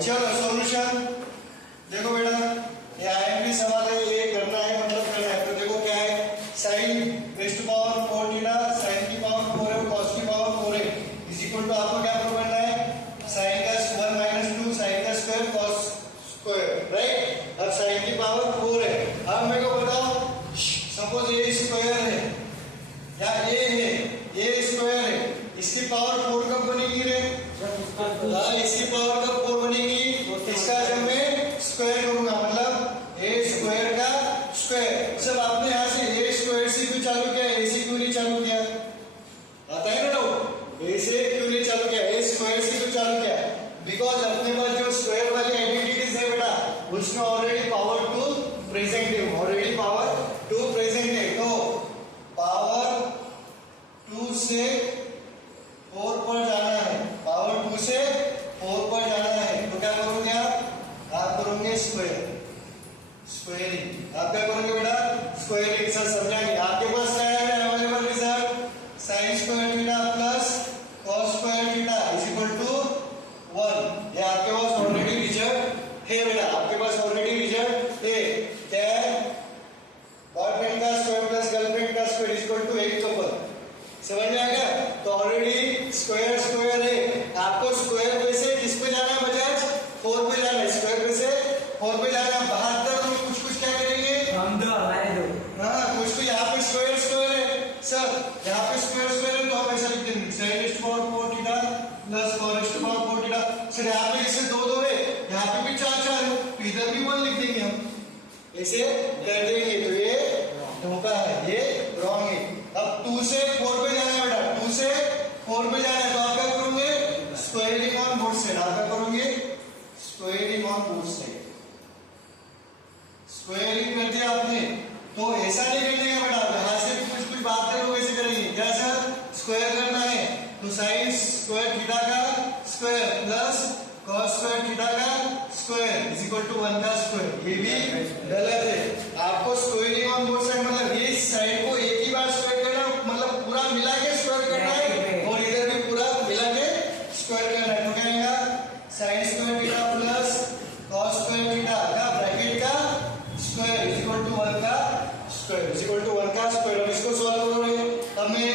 चलो सॉल्यूशन देखो बेटा, ये आईएमपी सवाल है, ये करना है मतलब करना है। तो देखो क्या है, sine raise to power 4 theta, sine की पावर 4 है, कॉस की पावर 4 है, इज इक्वल टू आपको क्या प्रूव करना है, साइन का 1 माइनस 2 साइन का स्क्वायर कॉस स्क्वायर, राइट। अब साइन की पावर 4 है, अब मेरे को बताओ सपोज ये स्क्वायर है या ये है, ये स्क्वायर है, इसकी पावर 4 कब बनेगी रे, इसकी पावर कब 4 बनेगी, इसका जब मैं स्क्वायर करूंगा मतलब ए स्क्वायर का स्क्वायर। सब आपने यहाँ से ए स्क्वायर से क्यों चालू किया, ए से क्यों नहीं चालू किया, आता है ना लोग, ए से क्यों नहीं चालू किया, ए स्क्वायर से क्यों चालू किया, बिकॉज अपने पास जो स्क्वायर वाली आइडेंटिटीज है बेटा उसमें ऑलरेडी पावर 2 प्रेजेंट है, ऑलरेडी पावर 2 प्रेजेंट है। तो पावर 2 से 4 पर जाना है, पावर 2 से 4 पर जाना है, तो क्या करोगे आप करोगे स्क्वायर, स्क्वायरिंग आप क्या करोगे बेटा, स्क्वायरिंग। सर समझा नहीं, आपके पास क्या है available result, sine square theta plus cos square theta is equal to 1, ये आपके पास ऑलरेडी रिजल्ट है बेटा, आपके पास ऑलरेडी रिजल्ट है। क्या है, बॉयफ्रेंड का स्क्वायर प्लस गर्लफ्रेंड का square is equal to 8 couple, समझ में आ गया। तो ऑलरेडी स्क्वायर स्क्वायर है, आपको स्क्वायर पे से किस पे जाना है बजाज, 4 पे जाना है, स्क्वायर पे से 4 पे जाना है। बाहर तक कुछ कुछ क्या करेंगे हम दो हमारे दो, हाँ कुछ तो यहाँ पे स्क्वायर स्क्वायर है सर, यहाँ पे स्क्वायर स्क्वायर है तो हम ऐसा लिख देंगे sin raised to power 4 theta plus cos raised to power 4 theta. Sir यहाँ पे जैसे 2 2 है, यहाँ पे भी 4 4 है, तो इधर भी 1 लिख देंगे हम, ऐसे कर देंगे। तो ये धोखा है, ये रॉन्ग है। अब 2 से 4 पे जाना है बेटा, 2 से 4 पे जाना है, तो आप क्या करोगे स्क्वायरिंग ऑन बोथ साइड, आप क्या करोगे squaring on both side, squaring कर दिया आपने। तो ऐसा नहीं करने का बेटा, यहाँ से कुछ कुछ बात करो वैसे करेंगे। क्या सर, स्क्वायर करना है तो साइन स्क्वायर थीटा का square plus cos square theta का स्क्वायर इज इक्वल टू 1 का स्क्वायर, ये भी गलत है। आपको स्क्वायरिंग ऑन बोथ साइड मतलब ये साइड को एक ही बार स्क्वायर करना, मतलब पूरा मिला के स्क्वायर करना है और इधर भी पूरा मिला के स्क्वायर करना है। तो क्या आएगा, sign square theta plus cos square theta का ब्रैकेट का स्क्वायर इज इक्वल टू 1 का स्क्वायर इज इक्वल टू 1 का स्क्वायर। अब इसको सॉल्व करोगे, अब मैं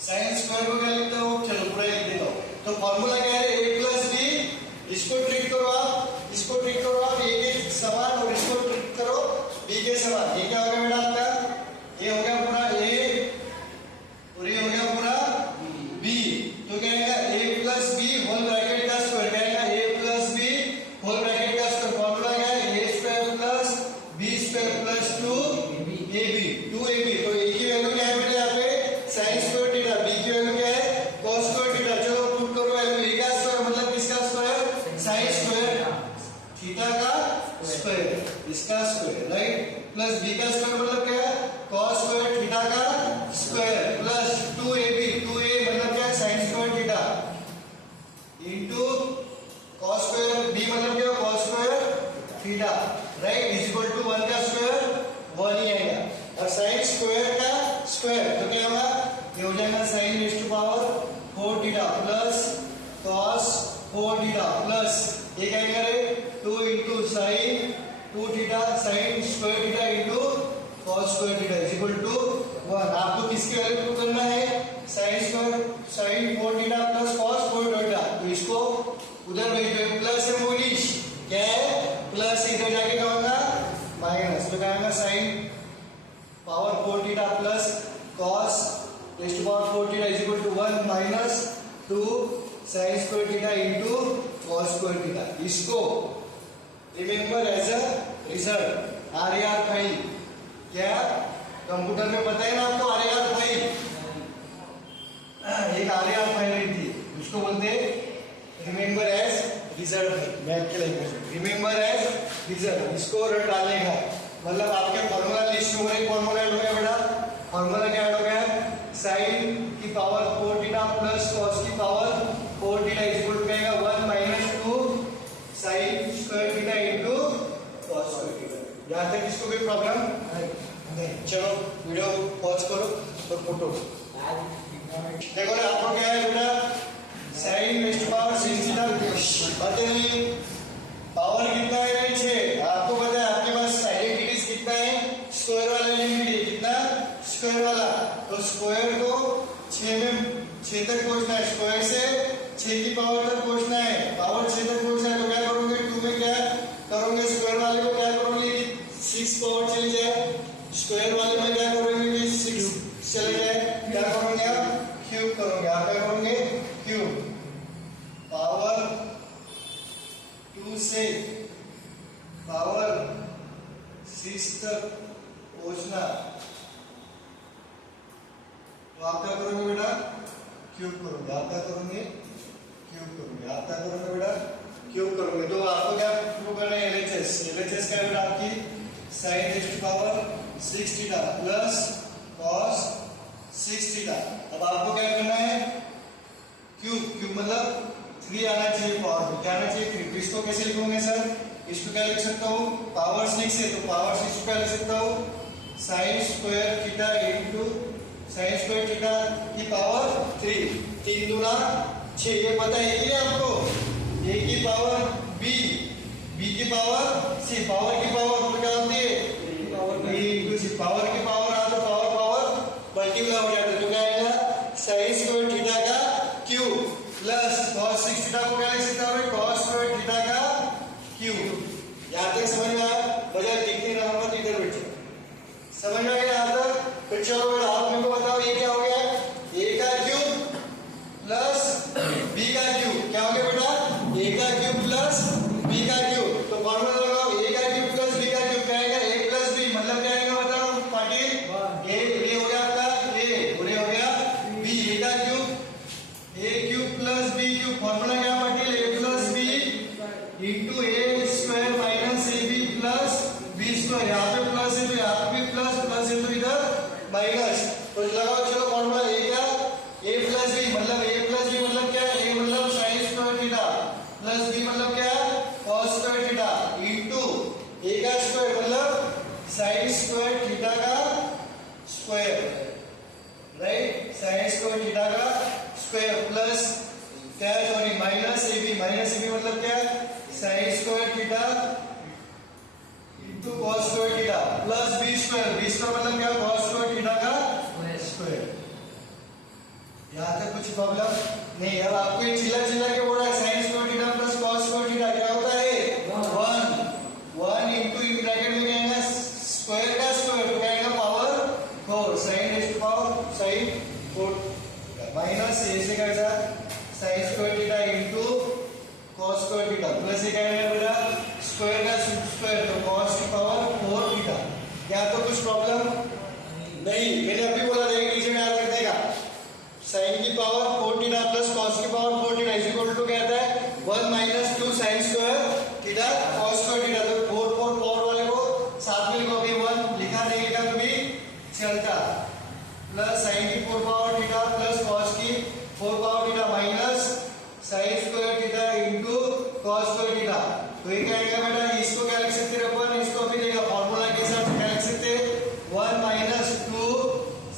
साइन स्क्वायर को क्या लिखता हूँ, चलो पूरा लिख देता हूँ। तो फॉर्मूला क्या है, a प्लस बी, इसको ट्रीट करो आप, इसको ट्रीट करो आप a के समान और इसको ट्रीट करो b के समान। ये क्या हो गया बेटा आपका, ये हो गया पूरा a और ये हो गया पूरा b। तो क्या आएगा a plus B whole bracket का स्क्वायर, क्या आएगा a plus B whole bracket का स्क्वायर। फॉर्मूला क्या है, a square plus b square plus 2ab, 2ab। तो a की वैल्यू क्या है बेटा यहाँ पे साइन स्क्वायर थीटा, b की वैल्यू क्या है कॉस स्क्वायर थीटा। चलो पुट करो वैल्यू, a का स्क्वायर मतलब किसका स्क्वायर, साइन स्क्वायर थीटा का स्क्वायर, इसका स्क्वायर राइट, प्लस b का स्क्वायर मतलब क्या है कॉस स्क्वायर थीटा का स्क्वायर प्लस 2ab, 2a मतलब क्या है sine square theta into cos square, b मतलब क्या है cos square theta right is equal to 1 का स्क्वायर 1 ही आएगा। और साइन स्क्वायर का स्क्वायर तो क्या होगा, ये हो जाएगा sine raise to power 4 theta plus cos 4 theta plus ये क्या करें 2 into sine 2 theta sine square theta into cos square theta is equal to 1। आपको किसकी वैल्यू प्रूव करना है, sine square sine 4 theta plus cos 4 theta. तो इसको उधर भेज दो, प्लस है मोनिश, क्या है प्लस, इधर जाके क्या होगा माइनस। तो क्या होगा sine power 4 theta plus cos raise to power 4 theta is equal to 1 minus 2 sine square theta into cos square theta. इसको remember as a result RR file, क्या कंप्यूटर में पता है ना आपको आरआर फाइल, एक आरआर फाइल रहती है उसको बोलते हैं रिमेंबर एज रिजल्ट, मैथ के लैंग्वेज में रिमेंबर एज रिजल्ट। इसको रट डालने का मतलब आपके फॉर्मूला लिस्ट में एक फॉर्मूला ऐड हो गया बेटा, फॉर्मूला क्या ऐड हो गया, साइन की पावर 4 थीटा प्लस कॉस की power 4 theta is equal to क्या आएगा 1 minus 2 sine square theta into cos square theta. यहां तक इसको कोई प्रॉब्लम नहीं। चलो वीडियो पॉज करो और फोटो देखो ना, आपको क्या है बेटा sine raise to power 6 theta पता नहीं पावर कितना है 6। आपको पता है आपके पास आइडेंटिटीज कितना है, स्क्वायर वाला लिमिट है कितना, स्क्वायर वाला। तो स्क्वायर को 6 तक पहुंचना है, स्क्वायर से 6 की पावर तक पहुंचना है। पावर 6 तक पहुंचना है तो क्या करोगे, 2 में क्या करोगे, स्क्वायर वाले को क्या करोगे 6 पावर चली जाए, स्क्वायर वाले में क्या करोगे कि 6 चले जाए, क्या करोगे आप क्यूब करोगे। आप क्या करोगे क्यूब, पावर 2 से पावर 6 तक पहुंचना। तो आप क्या करोगे बेटा, क्यूब करोगे। आप क्या करोगे, क्यूब करोगे। आप क्या करोगे बेटा, क्यूब करोगे। तो आपको क्या प्रूव करना है, एलएचएस। एलएचएस क्या बेटा आपकी sin raised to power 6 theta plus cos 6 theta. अब आपको क्या करना है, क्यूब। क्यूब मतलब 3 आना चाहिए पावर में, क्या आना चाहिए 3। तो इसको कैसे लिखूंगे सर, इसको क्या लिख सकता हूँ, पावर 6 है तो पावर 6 को क्या लिख सकता हूँ, sin square theta into sin square theta की पावर 3। 3 दूना 6, ये पता है कि आपको। a की पावर b, b की पावर c, पावर की पावर तो क्या होती है a इनटू c। पावर की पावर आ तो पावर पावर मल्टीप्लाई हो जाता है, तो क्या आएगा sin स्क्वायर थीटा का क्यूब प्लस cos 6 थीटा को क्या लिख सकता हूं, cos स्क्वायर थीटा का क्यूब। यहां तक समझ में आया, बजाय लिखने रहूंगा तो इधर बैठ जाओ। समझ में आ गया यहां तक। फिर चलो बेटा आप मेरे को बताओ ये क्या हो गया, a का क्यूब प्लस b का क्यूब। क्या हो गया बेटा, a का क्यूब प्लस b का क्यूब। तो फॉर्मूला लगाओ, a का क्यूब प्लस b का क्यूब क्या आएगा, a प्लस b मतलब क्या आएगा बताओ पाटिल, a हो गया आपका a और ये हो गया b। a का cube, a cube plus b cube. Formula क्या पाटिल, a plus b into A square minus A B plus B square. यहाँ पे प्लस है तो यहाँ पे प्लस, प्लस है तो इधर माइनस। तो लगाओ चलो फॉर्मूला, ए क्या, a प्लस b मतलब a प्लस b मतलब क्या है, a मतलब sin square theta plus b मतलब क्या है cos square theta into a का स्क्वायर मतलब sin स्क्वायर थीटा का square, right, sin square theta का स्क्वायर प्लस क्या है, sorry minus A B. Minus A B मतलब क्या है sin square theta into cos square theta plus b square. b square मतलब क्या, cos स्क्वायर थीटा का स्क्वायर। यहाँ तक कुछ प्रॉब्लम नहीं। अब आपको ये चिल्ला चिल्ला के बोल रहा है sin square theta plus cos square theta क्या होता है 1 इंटू इन ब्रैकेट में क्या आएगा स्क्वायर का स्क्वायर, तो क्या आएगा power 4 sin raise to power sin 4 minus A से क्या आएगा sin square theta into cos square theta plus ये क्या आएगा बेटा स्क्वायर का स्क्वायर, तो cos की पावर 4 थीटा। यहाँ तो कुछ प्रॉब्लम नहीं, मैंने अभी बोला था एक रीजन याद रखने का, sin की पावर 4 थीटा प्लस cos की power 4 theta is equal to क्या आता है 1 minus 2 sin square theta cos square theta. तो 4 पावर वाले को साथ में लिखो, अभी 1 लिखा नहीं लिखा तो भी चलता, प्लस sin की 4 पावर थीटा प्लस cos की 4 power theta minus sin square theta into cos square theta. तो ये क्या आएगा बेटा, इसको क्या लिख सकते हैं अपन, इसको भी देगा फार्मूला के हिसाब से क्या लिख सकते हैं 1 minus 2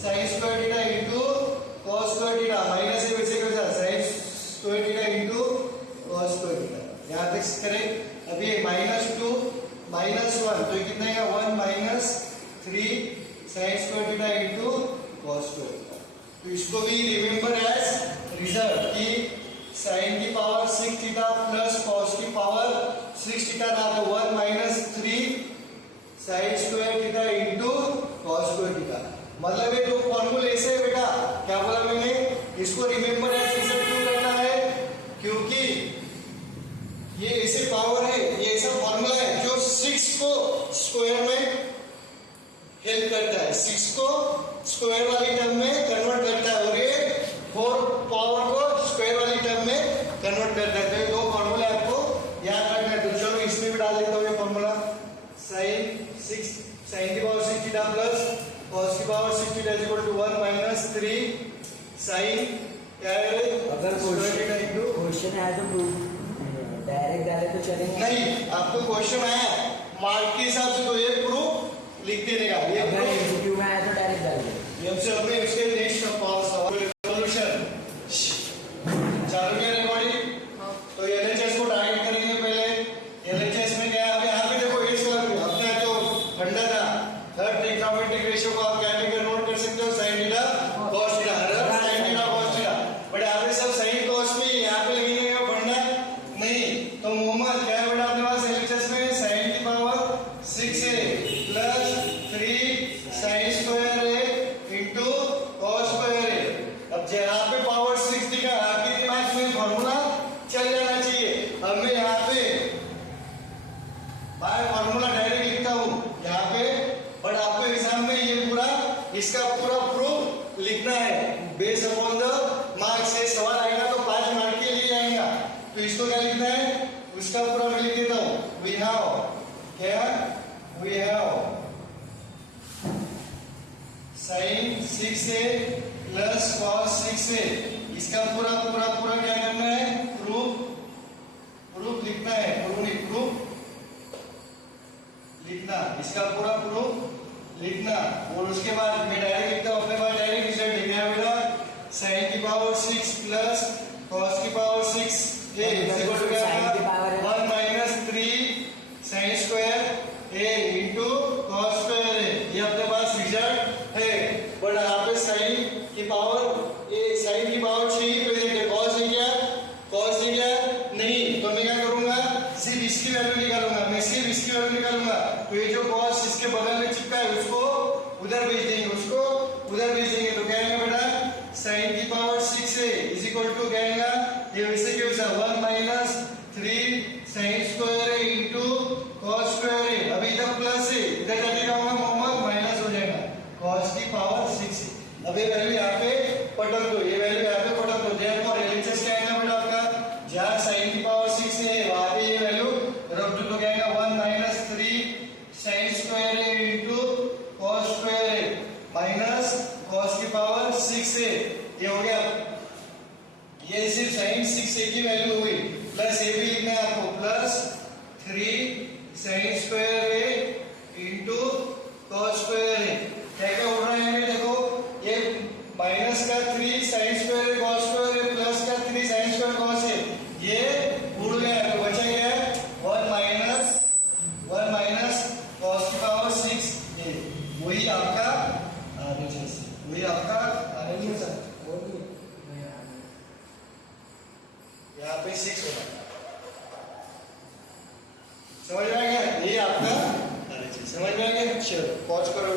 sin square theta into cos square theta minus है वैसे कैसा sin square theta into cos square theta. यहां तक करें। अभी माइनस 2 माइनस 1 तो ये कितना आएगा 1 minus 3 sin square theta into cos square theta. तो इसको भी रिमेंबर एज रिजल्ट कि sin की पावर 6 थीटा प्लस cos की पावर 6 थीटा ना, तो 1 minus 3 sin square theta into cos square theta. मतलब ये दो फॉर्मूले ऐसे है बेटा, क्या बोला मैंने, इसको रिमेंबर एज रिजल्ट क्यों करना है, क्योंकि ये ऐसे पावर है, ये ऐसा फॉर्मूला है जो 6 को स्क्वायर में हेल्प करता है, 6 को स्क्वायर वाली टर्म में कन्वर्ट करता है और ये 4 पावर को स्क्वायर वाली टर्म में कन्वर्ट करता है। तो ये दो फॉर्मूले आपको याद रखना है। तो चलो इसमें भी डाल देता हूँ ये फॉर्मूला, sin की पावर 6 थीटा प्लस cos की power 6 theta is equal to 1 minus 3 sin क्या है, अगर क्वेश्चन है तो डायरेक्ट डायरेक्ट तो चलेगा नहीं। आपको क्वेश्चन आया मार्क के हिसाब से तो ये प्रूफ लिख देने का, ये अगर एमसीक्यू में आया तो डायरेक्ट डाल दे। ये हमसे अपने उसके नेक्स्ट सॉल्यूशन चालू किया रिकॉर्डिंग। तो एलएचएस को अब मैं यहाँ पे बाय फॉर्मूला डायरेक्ट लिखता हूँ यहाँ पे, बट आपको एग्जाम में ये पूरा इसका पूरा प्रूफ लिखना है बेस्ड अपॉन द मार्क्स। से सवाल आएगा तो 5 मार्क के लिए आएगा, तो इसको क्या लिखना है उसका पूरा मैं लिख देता हूँ। वी हैव क्या, we have sin 6a plus cos 6a, इसका पूरा पूरा पूरा क्या करना है, प्रूफ लिखना है, प्रूफ लिखना, इसका पूरा प्रूफ लिखना। और उसके बाद मैं डायरेक्ट लिखता हूँ अपने पास डायरेक्ट रिजल्ट लिख दिया बेटा, sin की पावर 6 प्लस cos की पावर 6a इक्वल टू क्या होगा 1 minus 3 sin square a into cos square a। ये अपने पास रिजल्ट है, बट यहाँ पे sin की पावर a, sin की पावर 6 ही प्रेजेंट है, cos है क्या नहीं, तो मैं क्या करूंगा सिर्फ इसकी वैल्यू निकालूंगा, मैं सिर्फ इसकी वैल्यू निकालूंगा। तो ये जो cos इसके बगल में चिपका है उसको उधर भेज देंगे, उसको उधर भेज देंगे, तो क्या आएगा बेटा sin की पावर 6 है इज इक्वल टू क्या आएगा, ये वैसे क्यों सा 1 माइनस 3 sin स्क्वायर है इंटू cos स्क्वायर है। अभी इधर प्लस है, इधर क्या लिखा होगा मोहम्मद माइनस हो जाएगा, cos की पावर 6 है। अब ये वैल्यू यहाँ पे पटक दो, ये वैल्यू यहाँ पे पटक दो, देयरफॉर एलएचएस क्या आएगा बेटा आपका, जहाँ sin की पावर 6 है वहाँ पे ये वैल्यू रख दो, तो क्या आएगा 1 माइनस 3 sin स्क्वायर है इंटू cos स्क्वायर है माइनस cos की पावर 6 है। ये हो गया, ये सिर्फ sin 6a की वैल्यू हुई, प्लस ये भी लिखना है आपको प्लस 3 sin स्क्वायर है इंटू cos स्क्वायर है। क्या क्या उड़ रहा है यहाँ पे देखो, ये माइनस का 3 sin स्क्वायर है cos स्क्वायर है प्लस का 3 sin स्क्वायर cos है, ये उड़ गया, तो बचा क्या 1 माइनस cos की पावर 6 है, वही आपका RHS, वही आपका RHS है। यहाँ पे 6 होगा, समझ में आ गया, यही आपका RHS, समझ में आ गया। चलो पॉज करो।